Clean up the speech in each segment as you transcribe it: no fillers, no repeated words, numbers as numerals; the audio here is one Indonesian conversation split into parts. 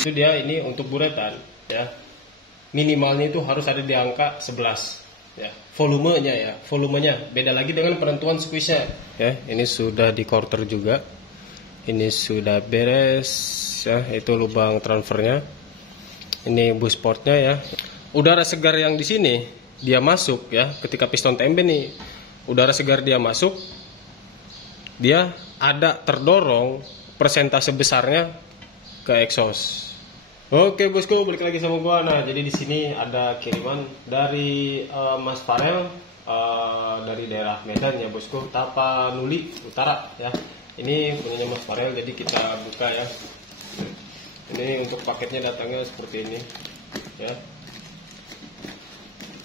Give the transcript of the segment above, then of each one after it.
Itu dia ini untuk buretan ya. Minimalnya itu harus ada di angka 11 ya. Volumenya beda lagi dengan penentuan squeeze-nya ya. Ini sudah di quarter juga. Ini sudah beres ya, itu lubang transfernya. Ini bus portnya ya. Udara segar yang di sini dia masuk ya, ketika piston TMB nih udara segar dia masuk, dia ada terdorong persentase besarnya ke exhaust. Oke bosku, balik lagi sama gua. Nah, jadi di sini ada kiriman dari Mas Farel dari daerah Medan ya bosku, Tapanuli Utara ya. Ini punyanya Mas Farel, jadi kita buka ya. Ini untuk paketnya datangnya seperti ini ya.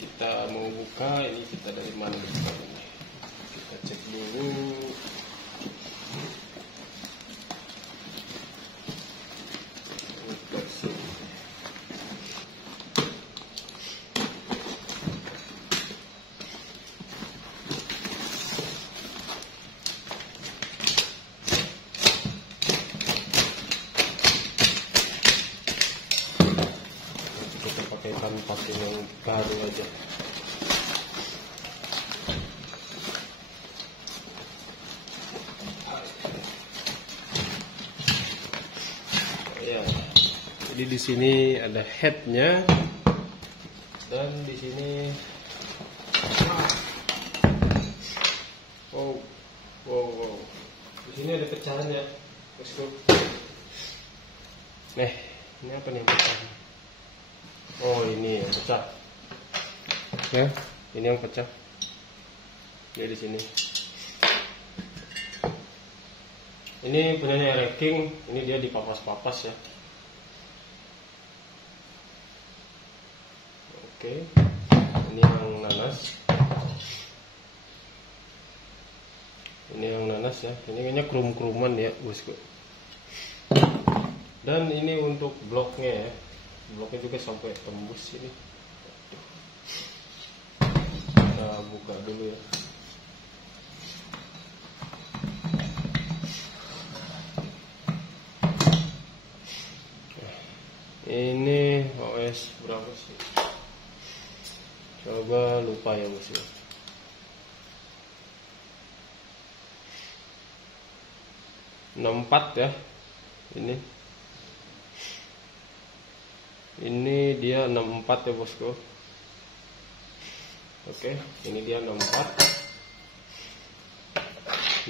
Kita mau buka, ini kita dari mana buka ini? Kita cek dulu. Kita pakai kanvas yang baru aja. Ya, jadi di sini ada headnya dan di sini wow. Di sini ada pecahannya, bosku. Nih, ini apa nih yang pecah? Oh, ini yang pecah. Ya, ini yang pecah. Dia di sini. Ini punyanya Air King, ini dia dipapas-papas ya. Oke, ini yang nanas. Ini yang nanas ya. Ini kayaknya krum-kruman ya, bosku. Dan ini untuk bloknya ya. Bloknya juga sampai tembus ini. Kita buka dulu ya. Ini OS berapa sih? Coba lupa ya bos ya. Ya. Ini dia 64 ya bosku. Oke, ini dia 64.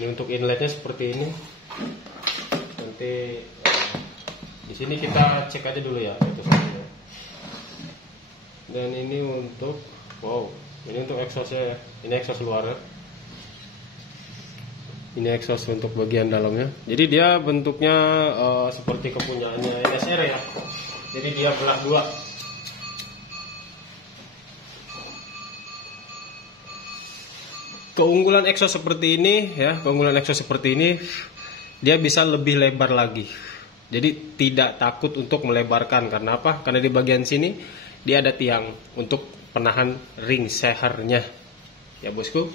Ini untuk inletnya seperti ini. Nanti di sini kita cek aja dulu ya itu saja. Dan ini untuk ini untuk exhaustnya ya. Ini exhaust luarnya. Ini exhaust untuk bagian dalamnya. Jadi dia bentuknya seperti kepunyaannya NSR ya. Jadi dia belah dua. Keunggulan exhaust seperti ini ya, dia bisa lebih lebar lagi. Jadi tidak takut untuk melebarkan. Karena apa? Karena di bagian sini dia ada tiang untuk penahan ring sehernya. Ya bosku.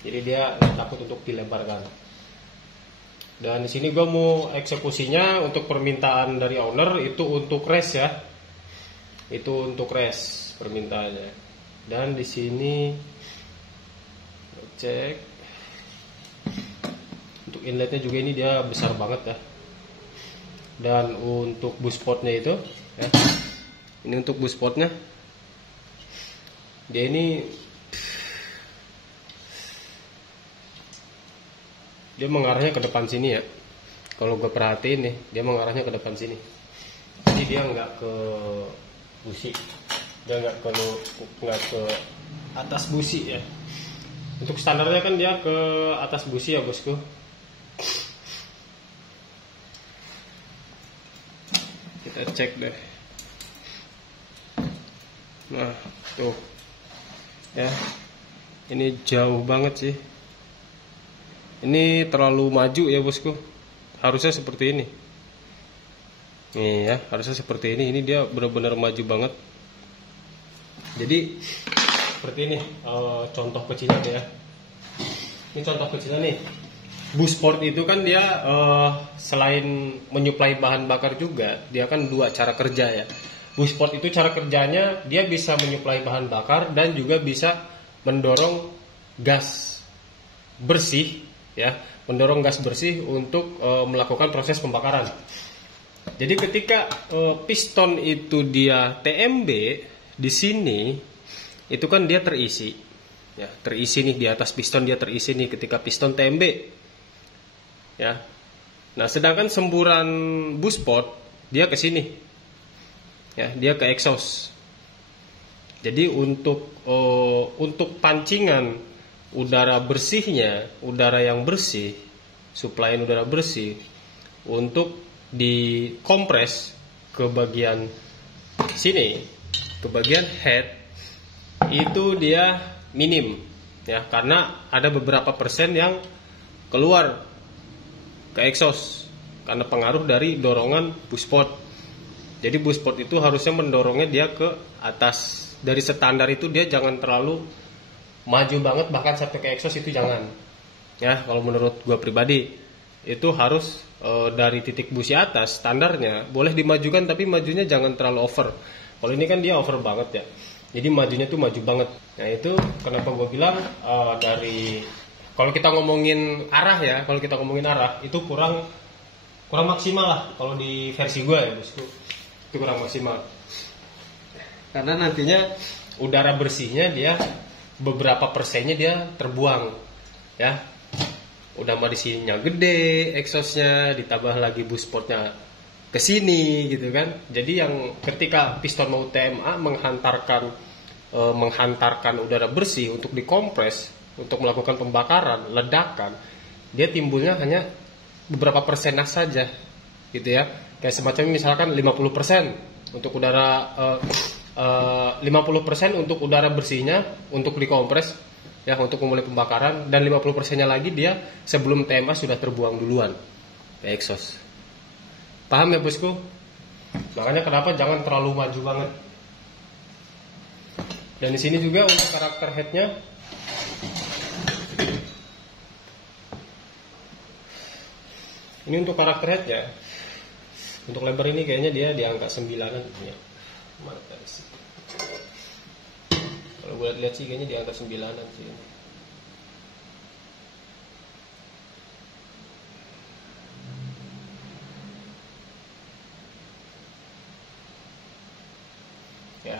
Jadi dia takut untuk dilebarkan. Dan di sini gue mau eksekusinya untuk permintaan dari owner itu untuk race ya. Itu untuk race permintaannya. Dan di sini cek untuk inletnya juga, ini dia besar banget ya. Dan untuk buspotnya itu ya, ini untuk buspotnya dia ini dia mengarahnya ke depan sini ya. Kalau gue perhatiin nih, dia mengarahnya ke depan sini. Jadi dia nggak ke busi, dia nggak ke atas busi ya. Untuk standarnya kan dia ke atas busi ya bosku. Kita cek deh. Nah tuh ya, ini jauh banget sih. Ini terlalu maju ya bosku. Harusnya seperti ini. Nih ya, harusnya seperti ini. Ini dia benar-benar maju banget. Jadi seperti ini contoh kecilnya ya. Ini contoh kecilnya nih. Busport itu kan dia selain menyuplai bahan bakar juga, dia kan dua cara kerja ya. Busport itu cara kerjanya dia bisa menyuplai bahan bakar dan juga bisa mendorong gas bersih ya, mendorong gas bersih untuk melakukan proses pembakaran. Jadi ketika piston itu dia TMB di sini, itu kan dia terisi, ya terisi nih di atas piston, dia terisi nih ketika piston TMB, ya. Nah sedangkan semburan busport dia ke sini, ya dia ke exhaust. Jadi untuk pancingan udara bersihnya, udara yang bersih, suplaian udara bersih, untuk dikompres ke bagian sini, ke bagian head, itu dia minim ya, karena ada beberapa persen yang keluar ke exhaust karena pengaruh dari dorongan busport. Jadi busport itu harusnya mendorongnya dia ke atas. Dari standar itu dia jangan terlalu maju banget, bahkan sampai ke exhaust itu jangan. Ya, kalau menurut gua pribadi itu harus dari titik busi atas standarnya boleh dimajukan, tapi majunya jangan terlalu over. Kalau ini kan dia over banget ya, jadi majunya tuh maju banget. Nah itu kenapa gue bilang dari kalau kita ngomongin arah ya, kalau kita ngomongin arah itu kurang maksimal lah kalau di versi gue ya bosku, itu kurang maksimal karena nantinya udara bersihnya dia beberapa persennya dia terbuang ya. Udah mah di sininya gede exhaustnya, ditambah lagi busportnya ke sini gitu kan. Jadi yang ketika piston mau TMA menghantarkan udara bersih untuk dikompres, untuk melakukan pembakaran, ledakan, dia timbulnya hanya beberapa persenas saja gitu ya. Kayak semacam misalkan 50% untuk udara 50% untuk udara bersihnya untuk dikompres ya, untuk memulai pembakaran, dan 50%-nya lagi dia sebelum TMA sudah terbuang duluan ke exhaust. Paham ya bosku? Makanya kenapa jangan terlalu maju banget. Dan di sini juga untuk karakter headnya, ini untuk karakter head ya. Untuk lebar ini kayaknya dia di angka 9-an ya. Mana sih? Kalau gue lihat sih kayaknya di angka 9-an sih. Ya,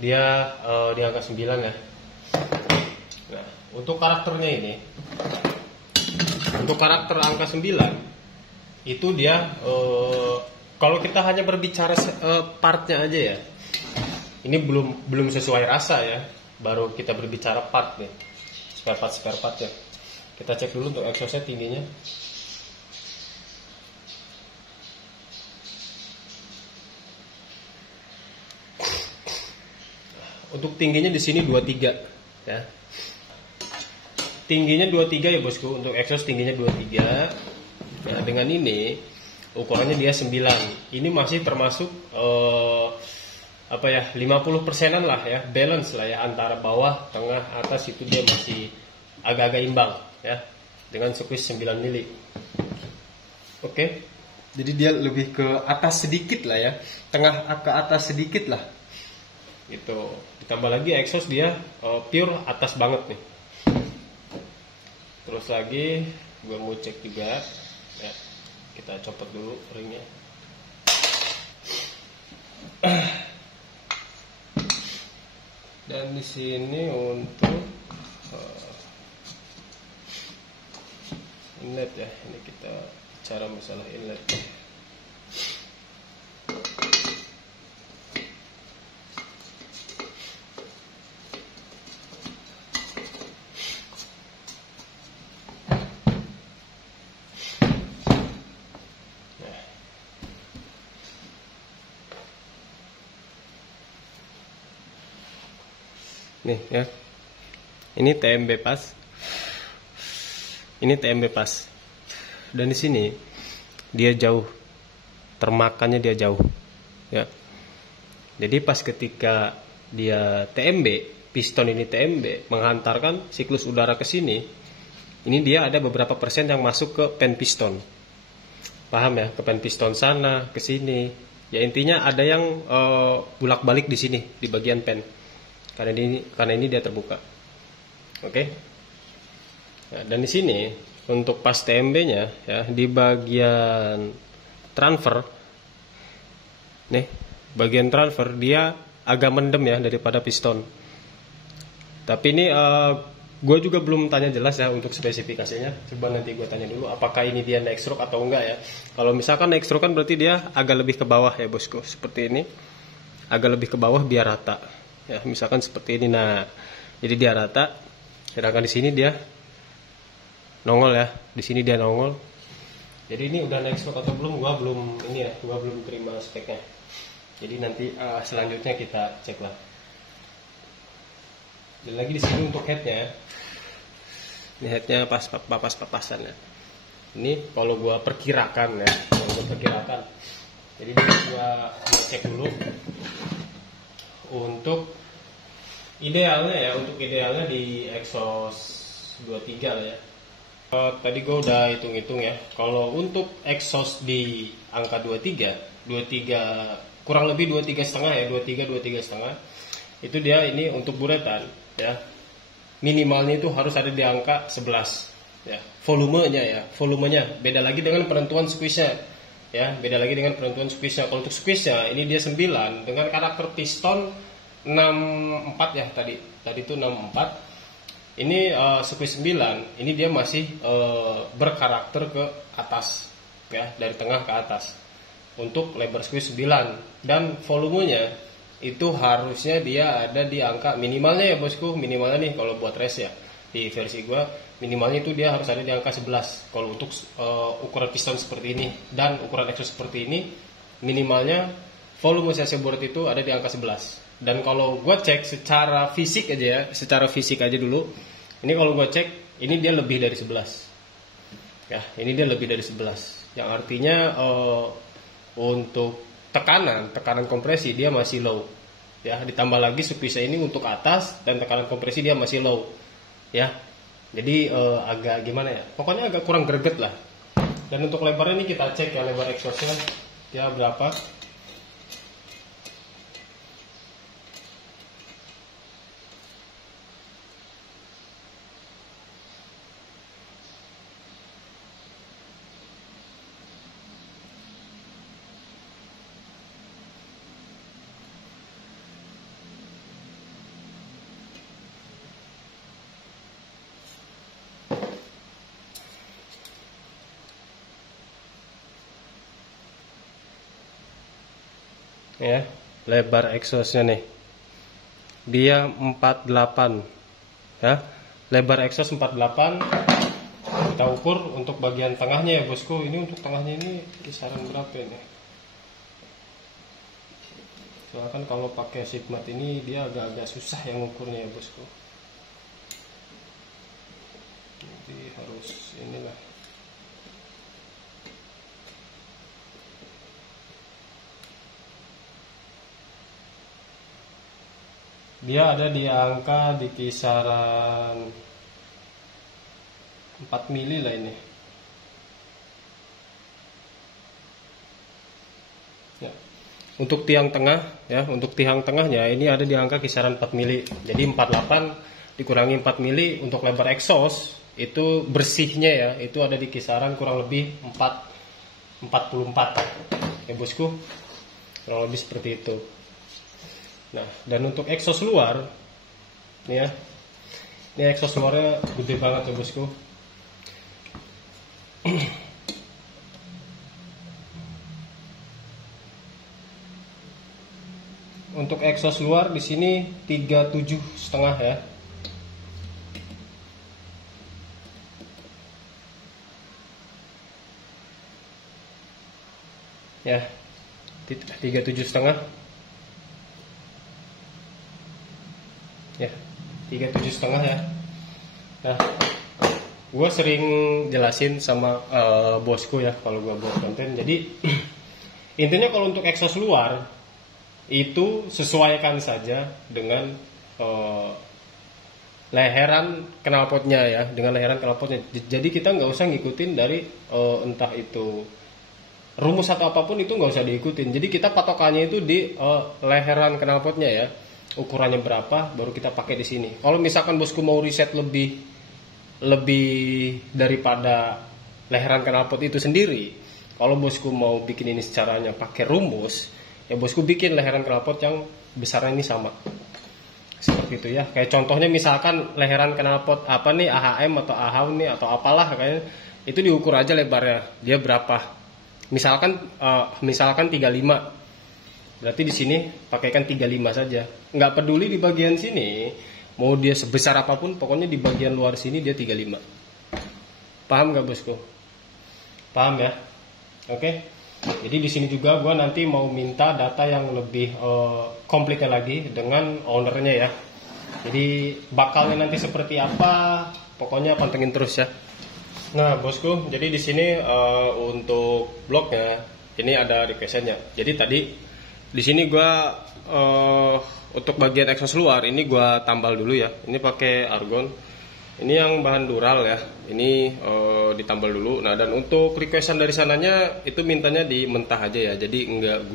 dia di angka 9 ya. Nah, untuk karakternya ini, untuk karakter angka 9 itu dia kalau kita hanya berbicara partnya aja ya, ini belum sesuai rasa ya, baru kita berbicara part nih, spare part ya. Kita cek dulu untuk exhaustnya tingginya. Untuk tingginya di sini 23 ya. Tingginya 23 ya bosku, untuk exhaust tingginya 23. Nah, dengan ini ukurannya dia 9. Ini masih termasuk 50%-an lah ya, balance lah ya, antara bawah, tengah, atas itu dia masih agak-agak imbang ya, dengan squeeze 9 mili. Oke. Jadi dia lebih ke atas sedikit lah ya, tengah ke atas sedikit lah. Gitu. Ditambah lagi exhaust dia pure atas banget nih. Terus lagi gue mau cek juga ya. Kita copot dulu ringnya. Dan di sini untuk inlet ya, ini kita bicara masalah inlet. Nih ya, ini TMB pas, ini TMB pas, dan di sini dia jauh, termakannya dia jauh, ya. Jadi pas ketika dia TMB, piston ini TMB menghantarkan siklus udara ke sini, ini dia ada beberapa persen yang masuk ke pen piston. Paham ya? Ke pen piston sana, ke sini. Ya intinya ada yang bolak-balik di sini di bagian pen. Karena ini dia terbuka. Oke. Nah, dan di sini untuk pas TMB-nya ya di bagian transfer nih, bagian transfer dia agak mendem ya daripada piston. Tapi ini gue juga belum tanya jelas ya untuk spesifikasinya. Coba nanti gue tanya dulu apakah ini dia naik stroke atau enggak ya. Kalau misalkan naik stroke kan berarti dia agak lebih ke bawah ya bosku. Seperti ini, agak lebih ke bawah biar rata. Ya misalkan seperti ini. Nah, jadi dia rata. Sedangkan di sini dia nongol ya. Di sini dia nongol. Jadi ini udah naik stroke atau belum? Gue belum terima speknya. Jadi nanti selanjutnya kita cek lah. Dan lagi di sini untuk headnya, ini headnya papas-papasan ya. Ini kalau gua perkirakan ya, Jadi gua cek dulu untuk idealnya di exhaust 23 lah ya. Tadi gua udah hitung-hitung ya. Kalau untuk exhaust di angka 23 kurang lebih 23,5 ya, 23 setengah. Itu dia ini untuk buretan ya, minimalnya itu harus ada di angka 11 ya, volumenya beda lagi dengan penentuan squeeze-nya ya, kalau untuk squeeze-nya ini dia 9 dengan karakter piston 64 ya, tadi itu 64, ini squeeze 9 ini dia masih berkarakter ke atas ya, dari tengah ke atas untuk lebar squeeze 9, dan volumenya itu harusnya dia ada di angka minimalnya ya bosku, minimalnya nih kalau buat race ya di versi gua minimalnya itu dia harus ada di angka 11 kalau untuk ukuran piston seperti ini, dan ukuran exhaust seperti ini minimalnya volume CC board itu ada di angka 11. Dan kalau gua cek secara fisik aja dulu, ini kalau gua cek ini dia lebih dari 11 ya, ini dia lebih dari 11 yang artinya untuk tekanan kompresi dia masih low ya, ditambah lagi squeeze ini untuk atas dan tekanan kompresi dia masih low ya, jadi agak gimana ya, pokoknya agak kurang greget lah. Dan untuk lebarnya ini kita cek ya, lebar exhaustnya ya berapa. Ya, lebar exhaustnya nih dia 48 ya, lebar exhaust 48. Kita ukur untuk bagian tengahnya ya bosku, ini untuk tengahnya ini kisaran berapa ini, soalnya kan kalau pakai sigmat ini dia agak-agak susah yang ukurnya ya bosku, jadi harus inilah. Dia ada di angka di kisaran 4 mili lah ini ya. Untuk tiang tengah ya, untuk tiang tengahnya ini ada di angka kisaran 4 mili. Jadi 48 dikurangi 4 mili untuk lebar exhaust itu bersihnya ya, itu ada di kisaran kurang lebih 44 ya bosku, kurang lebih seperti itu. Nah, dan untuk exhaust luar nih ya, ini exhaust luarnya gede banget ya bosku. Untuk exhaust luar di sini 37,5 ya. Ya, 37,5. Ya, 37,5 ya. Nah, gue sering jelasin sama bosku ya kalau gue buat konten. Jadi intinya kalau untuk exhaust luar itu sesuaikan saja dengan leheran knalpotnya ya, dengan leheran knalpotnya. Jadi kita nggak usah ngikutin dari entah itu rumus atau apapun, itu nggak usah diikutin. Jadi kita patokannya itu di leheran knalpotnya ya, ukurannya berapa baru kita pakai di sini. Kalau misalkan bosku mau riset lebih daripada leheran knalpot itu sendiri, kalau bosku mau bikin ini caranya pakai rumus, ya bosku bikin leheran knalpot yang besarnya ini sama seperti itu ya. Kayak contohnya misalkan leheran knalpot apa nih, AHM atau AHAU nih atau apalah kayaknya, itu diukur aja lebarnya dia berapa. Misalkan 35, berarti di sini pakaikan 35 saja. Nggak peduli di bagian sini mau dia sebesar apapun, pokoknya di bagian luar sini dia 35. Paham nggak bosku? Paham ya? Oke. Jadi di sini juga gue nanti mau minta data yang lebih komplitnya lagi dengan ownernya ya. Jadi bakalnya nanti seperti apa, pokoknya pantengin terus ya. Nah bosku, jadi di sini untuk bloknya ini ada requestnya. Jadi tadi di sini gue untuk bagian exhaust luar ini gue tambal dulu ya. Ini pakai argon. Ini yang bahan dural ya. Ini ditambal dulu. Nah, dan untuk requestan dari sananya itu mintanya di mentah aja ya. Jadi nggak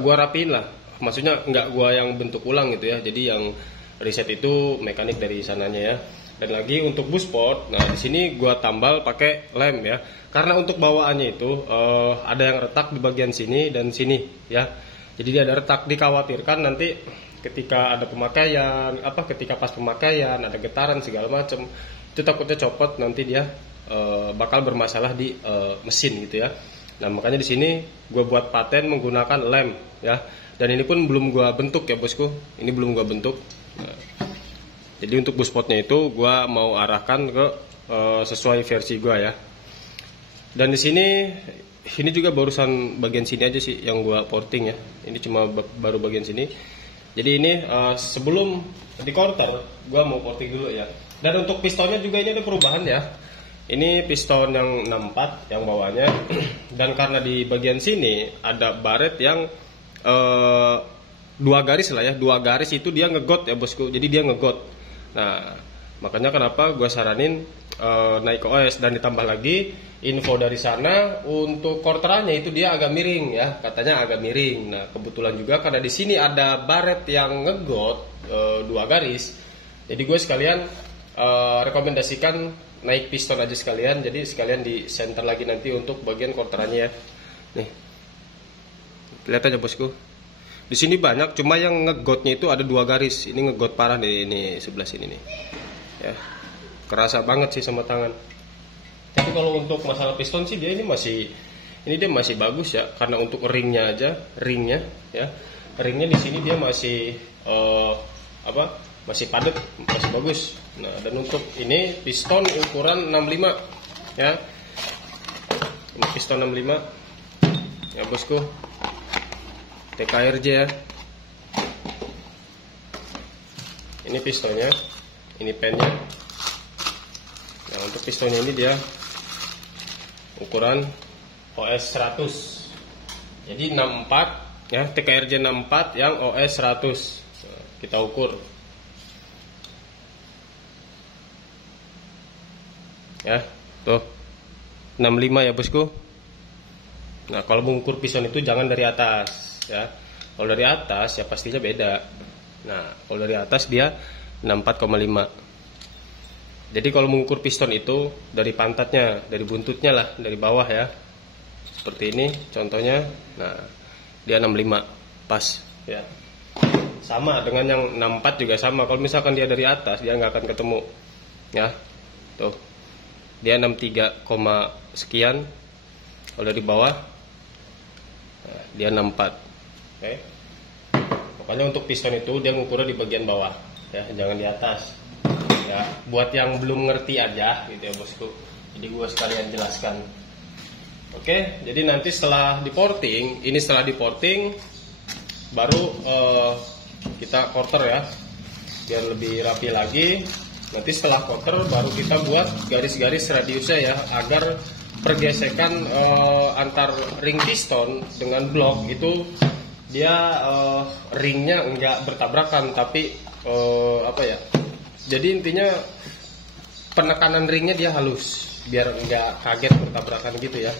gua rapiin lah. Maksudnya nggak gua yang bentuk ulang gitu ya. Jadi yang riset itu mekanik dari sananya ya. Dan lagi untuk busport, nah di sini gua tambal pakai lem ya. Karena untuk bawaannya itu ada yang retak di bagian sini dan sini ya. Jadi dia ada retak, dikhawatirkan nanti ketika ada pemakaian, ketika pas pemakaian ada getaran segala macam, itu takutnya copot, nanti dia bakal bermasalah di mesin gitu ya. Nah makanya di sini gue buat paten menggunakan lem ya. Dan ini pun belum gue bentuk ya bosku, ini belum gue bentuk. Nah, jadi untuk buspotnya itu gue mau arahkan ke sesuai versi gue ya. Dan di sini ini juga barusan bagian sini aja sih yang gue porting ya. Ini cuma baru bagian sini. Jadi ini sebelum di quarter gue mau porting dulu ya. Dan untuk pistonnya juga ini ada perubahan ya. Ini piston yang 64 yang bawahnya. Dan karena di bagian sini ada baret yang 2 garis lah ya. 2 garis itu dia ngegot ya bosku. Jadi dia ngegot. Nah makanya kenapa gue saranin naik ke OS. Dan ditambah lagi info dari sana untuk quarterannya itu dia agak miring ya, katanya agak miring. Nah kebetulan juga karena di sini ada baret yang ngegot 2 garis, jadi gue sekalian rekomendasikan naik piston aja sekalian. Jadi sekalian di center lagi nanti untuk bagian quarterannya ya. Nih lihat aja bosku, di sini banyak, cuma yang ngegotnya itu ada 2 garis. Ini ngegot parah nih, ini sebelah sini nih ya, kerasa banget sih sama tangan. Tapi kalau untuk masalah piston sih dia dia masih bagus ya, karena untuk ringnya ya, ringnya di sini dia masih masih padat, masih bagus. Nah dan untuk ini piston ukuran 65 ya, ini piston 65 ya bosku, TKRJ ya. Ini pistonnya, ini pennya. Nah untuk pistonnya ini dia ukuran OS 100, jadi 64 ya, TKRJ 64 yang OS 100. Nah, kita ukur ya, tuh 65 ya bosku. Nah kalau mengukur piston itu jangan dari atas ya, kalau dari atas ya pastinya beda. Nah kalau dari atas dia 64,5. Jadi kalau mengukur piston itu dari pantatnya, dari buntutnya lah, dari bawah ya. Seperti ini contohnya. Nah, dia 65 pas ya. Sama dengan yang 64 juga sama. Kalau misalkan dia dari atas, dia nggak akan ketemu ya. Tuh. Dia 63, sekian. Kalau dari bawah nah, dia 64. Oke. Pokoknya untuk piston itu dia ngukurnya di bagian bawah ya, jangan di atas. Ya, buat yang belum ngerti aja gitu ya bosku. Jadi gue sekalian jelaskan. Oke, jadi nanti setelah diporting, baru kita quarter ya, biar lebih rapi lagi. Nanti setelah quarter baru kita buat garis-garis radiusnya ya, agar pergesekan antar ring piston dengan blok itu dia ringnya enggak bertabrakan, tapi Jadi intinya penekanan ringnya dia halus biar nggak kaget bertabrakan gitu ya.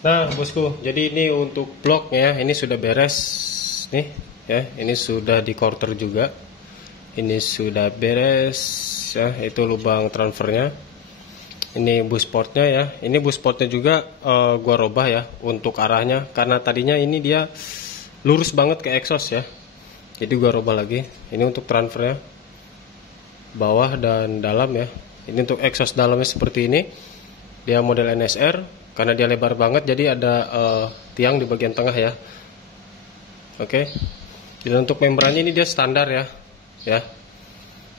Nah, bosku, jadi ini untuk bloknya ini sudah beres nih ya. Ini sudah di quarter juga. Ini sudah beres ya, itu lubang transfernya. Ini bus portnya ya. Ini bus portnya juga gua robah ya untuk arahnya karena tadinya ini dia lurus banget ke exhaust ya. Jadi gua robah lagi. Ini untuk transfernya bawah dan dalam ya. Ini untuk exhaust dalamnya seperti ini. Dia model NSR. Karena dia lebar banget, jadi ada tiang di bagian tengah ya. Oke. Dan untuk membrannya ini dia standar ya.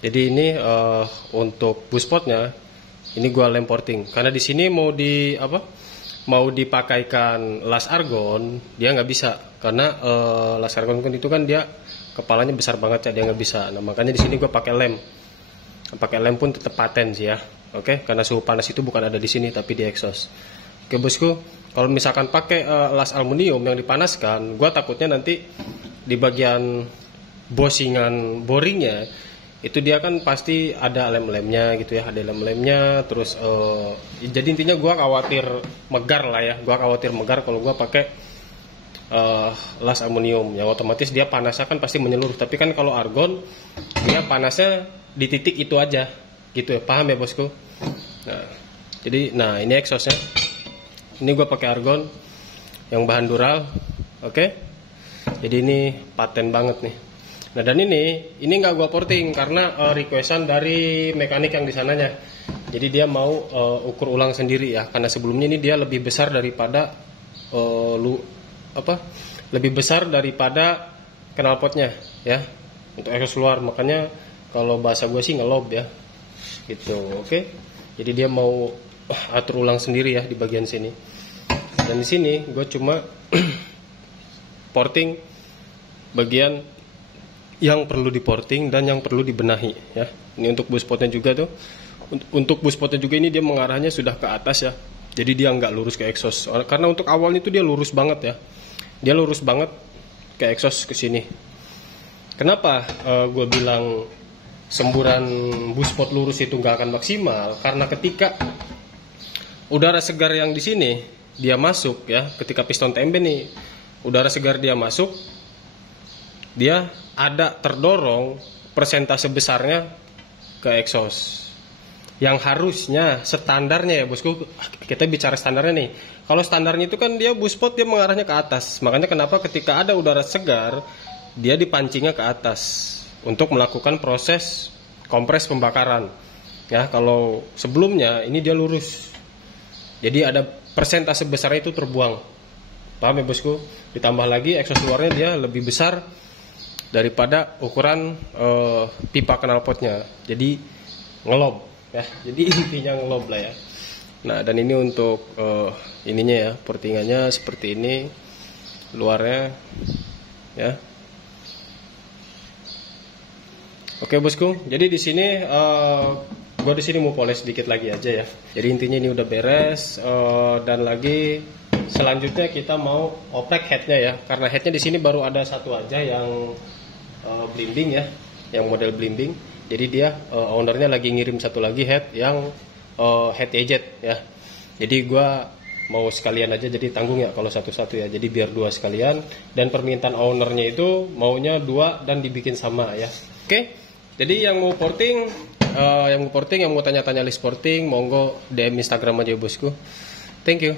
Jadi ini untuk bus portnya ini gua lem porting. Karena di sini mau dipakaikan las argon, dia nggak bisa. Karena las argon itu kan dia kepalanya besar banget ya, dia nggak bisa. Nah makanya di sini gua pakai lem. Pakai lem pun tetap paten sih ya. Oke. Karena suhu panas itu bukan ada di sini tapi di exhaust. Oke bosku, kalau misalkan pakai las aluminium yang dipanaskan, gua takutnya nanti di bagian bosingan boringnya itu dia kan pasti ada lem-lemnya gitu ya, ada lem-lemnya. Terus jadi intinya gue khawatir megar lah ya, gue khawatir megar kalau gue pakai las aluminium yang otomatis dia panasnya kan pasti menyeluruh. Tapi kan kalau argon dia panasnya di titik itu aja gitu ya, paham ya bosku? Nah, jadi ini exhaustnya, ini gue pakai argon yang bahan dural, oke? Jadi ini paten banget nih. Nah, dan ini nggak gua porting karena requestan dari mekanik yang di sananya. Jadi dia mau ukur ulang sendiri ya, karena sebelumnya ini dia lebih besar daripada lebih besar daripada knalpotnya ya, untuk exhaust luar. Makanya kalau bahasa gue sih ngelob ya, gitu. Oke. Jadi dia mau atur ulang sendiri ya di bagian sini. Dan di sini gue cuma porting bagian yang perlu diporting dan yang perlu dibenahi ya. Ini untuk buspotnya juga tuh. Untuk buspotnya juga ini dia mengarahnya sudah ke atas ya. Jadi dia nggak lurus ke exhaust. Karena untuk awalnya itu dia lurus banget ya. Dia lurus banget ke exhaust ke sini. Kenapa gue bilang semburan buspot lurus itu nggak akan maksimal? Karena ketika udara segar yang di sini dia masuk ya, ketika piston TMB nih udara segar dia masuk, dia ada terdorong persentase besarnya ke exhaust. Yang harusnya standarnya ya bosku, kita bicara standarnya nih. Kalau standarnya itu kan dia buspot dia mengarahnya ke atas. Makanya kenapa ketika ada udara segar dia dipancingnya ke atas untuk melakukan proses kompres pembakaran. Ya, kalau sebelumnya ini dia lurus. Jadi ada persentase besarnya itu terbuang. Paham ya bosku? Ditambah lagi exhaust luarnya dia lebih besar daripada ukuran pipa knalpotnya. Jadi ngelob ya. Jadi intinya ngelob lah ya. Nah, dan ini untuk ininya ya, portingannya seperti ini luarnya ya. Oke bosku, jadi di sini gue di sini mau poles sedikit lagi aja ya. Jadi intinya ini udah beres dan lagi selanjutnya kita mau oprek headnya ya. Karena headnya di sini baru ada satu aja yang blimbing ya, yang model blimbing. Jadi dia ownernya lagi ngirim satu lagi head yang head ejet ya. Jadi gue mau sekalian aja, jadi tanggung ya kalau satu-satu ya. Jadi biar dua sekalian, dan permintaan ownernya itu maunya dua dan dibikin sama ya. Oke. Jadi yang mau porting, yang mau tanya-tanya list porting, monggo DM Instagram aja bosku. Thank you.